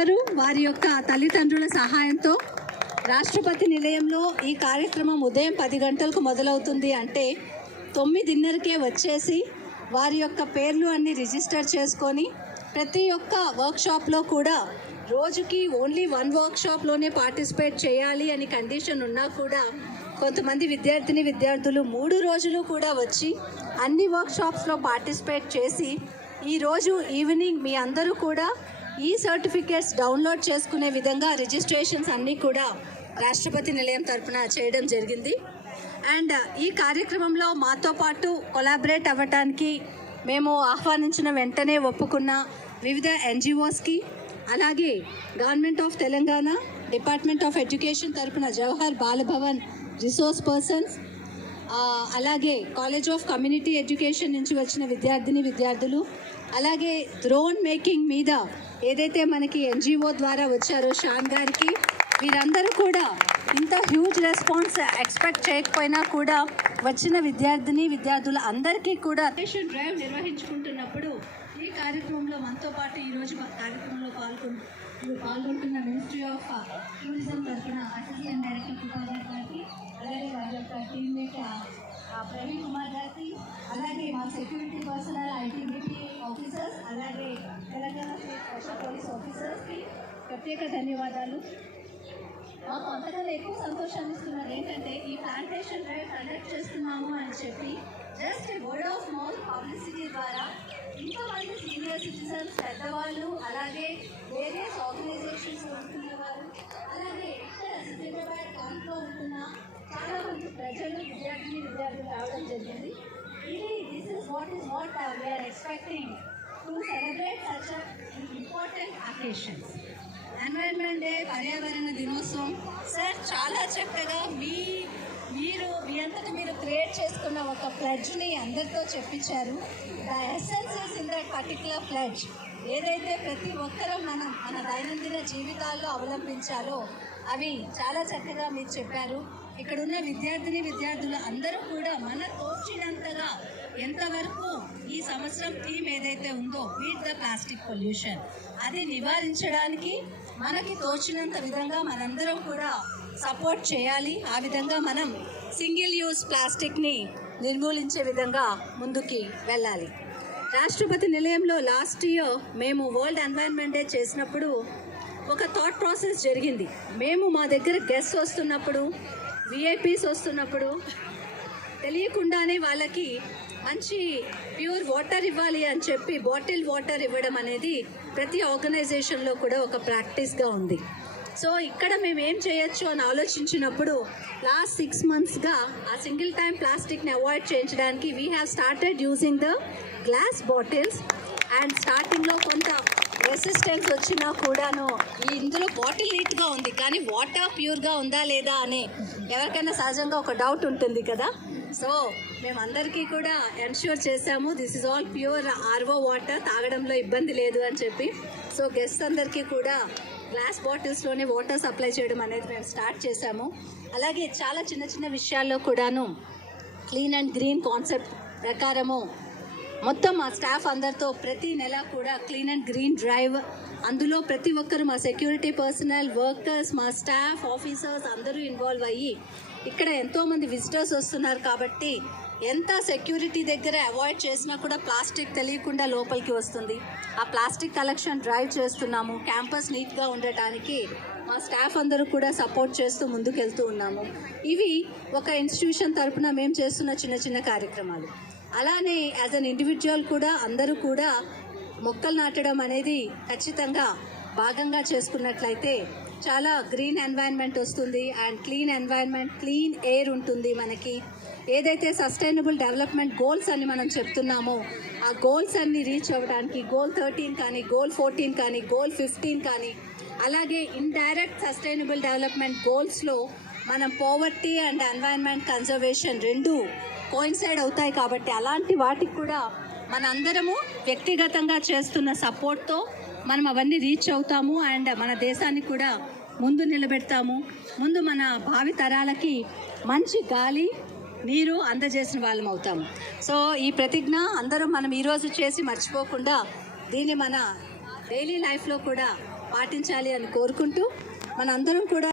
అందరూ వారి యొక్క తల్లిదండ్రుల సహాయంతో రాష్ట్రపతి నిలయంలో ఈ కార్యక్రమం ఉదయం పది గంటలకు మొదలవుతుంది అంటే తొమ్మిదిన్నరకే వచ్చేసి వారి యొక్క పేర్లు అన్ని రిజిస్టర్ చేసుకొని ప్రతి ఒక్క వర్క్షాప్లో కూడా రోజుకి ఓన్లీ వన్ వర్క్షాప్లోనే పార్టిసిపేట్ చేయాలి అని కండిషన్ ఉన్నా కూడా కొంతమంది విద్యార్థిని విద్యార్థులు మూడు రోజులు కూడా వచ్చి అన్ని వర్క్షాప్స్లో పార్టిసిపేట్ చేసి ఈరోజు ఈవినింగ్ మీ అందరూ కూడా ఈ సర్టిఫికేట్స్ డౌన్లోడ్ చేసుకునే విధంగా రిజిస్ట్రేషన్స్ అన్నీ కూడా రాష్ట్రపతి నిలయం తరపున చేయడం జరిగింది. అండ్ ఈ కార్యక్రమంలో మాతో పాటు కొలాబరేట్ అవ్వటానికి మేము ఆహ్వానించిన వెంటనే ఒప్పుకున్న వివిధ ఎన్జిఓస్కి అలాగే government of Telangana department of education తరపున జవహర్ బాలభవన్ రిసోర్స్ పర్సన్స్ అలాగే కాలేజ్ ఆఫ్ కమ్యూనిటీ ఎడ్యుకేషన్ నుంచి వచ్చిన విద్యార్థిని విద్యార్థులు అలాగే డ్రోన్ మేకింగ్ మీద ఏదైతే మనకి ఎన్జిఓ ద్వారా వచ్చారో షాన్ గారికి వీరందరూ కూడా ఇంత హ్యూజ్ రెస్పాన్స్ ఎక్స్పెక్ట్ చేయకపోయినా కూడా వచ్చిన విద్యార్థిని విద్యార్థుల అందరికీ కూడా అటేషన్ డ్రైవ్ నిర్వహించుకుంటున్నప్పుడు ఈ కార్యక్రమంలో మనతో పాటు ఈరోజు మా కార్యక్రమంలో పాల్గొన్ పాల్గొంటున్న మినిస్ట్రీ ఆఫ్ టూరిజం తరఫున అసిస్టెంట్ డైరెక్టర్ కృపాకర్ గారికి అలాగే వారి యొక్క టీమ్ టీమ్మేట్ ప్రవీణ్ కుమార్ గారికి అలాగే మా సెక్యూరిటీ పర్సనల్ ఐటీబీపీ ఆఫీసర్స్ అలాగే తెలంగాణ స్టేట్ స్పెషల్ పోలీస్ ఆఫీసర్స్కి ప్రత్యేక ధన్యవాదాలు. మాకు అంతకన్నా ఎక్కువ సంతోషాన్ని ఇస్తున్నారు. ఏంటంటే ఈ ప్లాంటేషన్ డ్రైవ్ కండక్ట్ చేస్తున్నాము అని చెప్పి just word of mouth publicity ద్వారా ఇంతమంది సీనియర్ సిటిజన్స్ పెద్దవాళ్ళు అలాగే వేరియస్ ఆర్గనైజేషన్స్ ఉంటున్నవారు అలాగే ఇక్కడ సికింద్రాబాద్ క్యాంప్లో ఉంటున్న చాలా మంది ప్రజలు విద్యార్థిని విద్యార్థులు రావడం జరిగింది. ఇది this is what is what we are expecting to celebrate such important occasions environment day పర్యావరణ దినోత్సవం. సార్ చాలా చక్కగా మీ మీరు మీ అంతటి మీరు క్రియేట్ చేసుకున్న ఒక ప్లెడ్జ్ని అందరితో చెప్పించారు. The essence is in the particular pledge ఏదైతే ప్రతి ఒక్కరూ మనం మన దైనందిన జీవితాల్లో అవలంబించాలో అవి చాలా చక్కగా మీరు చెప్పారు. ఇక్కడ ఉన్న విద్యార్థిని విద్యార్థులు అందరూ కూడా మన తోచినంతగా ఎంతవరకు ఈ సంవత్సరం థీమ్ ఏదైతే ఉందో బీట్ ద ప్లాస్టిక్ పొల్యూషన్ అది నివారించడానికి మనకి తోచినంత విధంగా మనందరం కూడా సపోర్ట్ చేయాలి. ఆ విధంగా మనం సింగిల్ యూజ్ ప్లాస్టిక్ని నిర్మూలించే విధంగా ముందుకి వెళ్ళాలి. రాష్ట్రపతి నిలయంలో లాస్ట్ ఇయర్ మేము వరల్డ్ ఎన్వైరన్మెంట్ డే చేసినప్పుడు ఒక థాట్ ప్రాసెస్ జరిగింది. మేము మా దగ్గర గెస్ట్ వస్తున్నప్పుడు విఐపీస్ వస్తున్నప్పుడు తెలియకుండానే వాళ్ళకి మంచి ప్యూర్ వాటర్ ఇవ్వాలి అని చెప్పి బాటిల్ వాటర్ ఇవ్వడం అనేది ప్రతి ఆర్గనైజేషన్లో కూడా ఒక ప్రాక్టీస్గా ఉంది. సో ఇక్కడ మేము ఏం చేయొచ్చు అని ఆలోచించినప్పుడు లాస్ట్ సిక్స్ మంత్స్గా ఆ సింగిల్ టైం ప్లాస్టిక్ని అవాయిడ్ చేయించడానికి we have started using the glass bottles and స్టార్టింగ్లో కొంత రెసిస్టెన్స్ వచ్చినా కూడాను ఈ ఇందులో బాటిల్ నీట్గా ఉంది. కానీ వాటర్ ప్యూర్గా ఉందా లేదా అని ఎవరికైనా సహజంగా ఒక డౌట్ ఉంటుంది కదా. సో మేమందరికీ కూడా ఎన్ష్యూర్ చేశాము this is all pure RO water తాగడంలో ఇబ్బంది లేదు అని చెప్పి. సో గెస్ట్ అందరికీ కూడా గ్లాస్ బాటిల్స్లోనే వాటర్ సప్లై చేయడం అనేది మేము స్టార్ట్ చేశాము. అలాగే చాలా చిన్న చిన్న విషయాల్లో కూడాను క్లీన్ అండ్ గ్రీన్ కాన్సెప్ట్ ప్రకారము మొత్తం మా స్టాఫ్ అందరితో ప్రతి నెల కూడా క్లీన్ అండ్ గ్రీన్ డ్రైవ్. అందులో ప్రతి ఒక్కరు మా సెక్యూరిటీ పర్సనల్ వర్కర్స్ మా స్టాఫ్ ఆఫీసర్స్ అందరూ ఇన్వాల్వ్ అయ్యి ఇక్కడ ఎంతోమంది విజిటర్స్ వస్తున్నారు కాబట్టి ఎంత సెక్యూరిటీ దగ్గర అవాయిడ్ చేసినా కూడా ప్లాస్టిక్ తెలియకుండా లోపలికి వస్తుంది. ఆ ప్లాస్టిక్ కలెక్షన్ డ్రైవ్ చేస్తున్నాము. క్యాంపస్ నీట్గా ఉండటానికి మా స్టాఫ్ అందరూ కూడా సపోర్ట్ చేస్తూ ముందుకెళ్తూ ఉన్నాము. ఇవి ఒక ఇన్స్టిట్యూషన్ తరఫున మేము చేస్తున్న చిన్న చిన్న కార్యక్రమాలు. అలానే యాజ్ అన్ ఇండివిజువల్ కూడా అందరూ కూడా మొక్కలు నాటడం అనేది ఖచ్చితంగా భాగంగా చేసుకున్నట్లయితే చాలా గ్రీన్ ఎన్వైరన్మెంట్ వస్తుంది and clean environment clean air ఉంటుంది మనకి. ఏదైతే సస్టైనబుల్ డెవలప్మెంట్ గోల్స్ అని మనం చెప్తున్నామో ఆ గోల్స్ అన్ని రీచ్ అవ్వడానికి గోల్ థర్టీన్ కానీ గోల్ ఫోర్టీన్ కానీ గోల్ ఫిఫ్టీన్ కానీ అలాగే ఇండైరెక్ట్ సస్టైనబుల్ డెవలప్మెంట్ గోల్స్లో మనం పోవర్టీ అండ్ ఎన్వైరన్మెంట్ కన్జర్వేషన్ రెండు కోయిన్సైడ్ అవుతాయి కాబట్టి అలాంటి వాటికి కూడా మనందరము వ్యక్తిగతంగా చేస్తున్న సపోర్ట్తో మనం అవన్నీ రీచ్ అవుతాము అండ్ మన దేశాన్ని కూడా ముందు నిలబెడతాము. ముందు మన భావి తరాలకి మంచి గాలి నీరు అందజేసిన వాళ్ళం అవుతాము. సో ఈ ప్రతిజ్ఞ అందరూ మనం ఈరోజు చేసి మర్చిపోకుండా దీన్ని మన డైలీ లైఫ్లో కూడా పాటించాలి అని కోరుకుంటూ మనందరం కూడా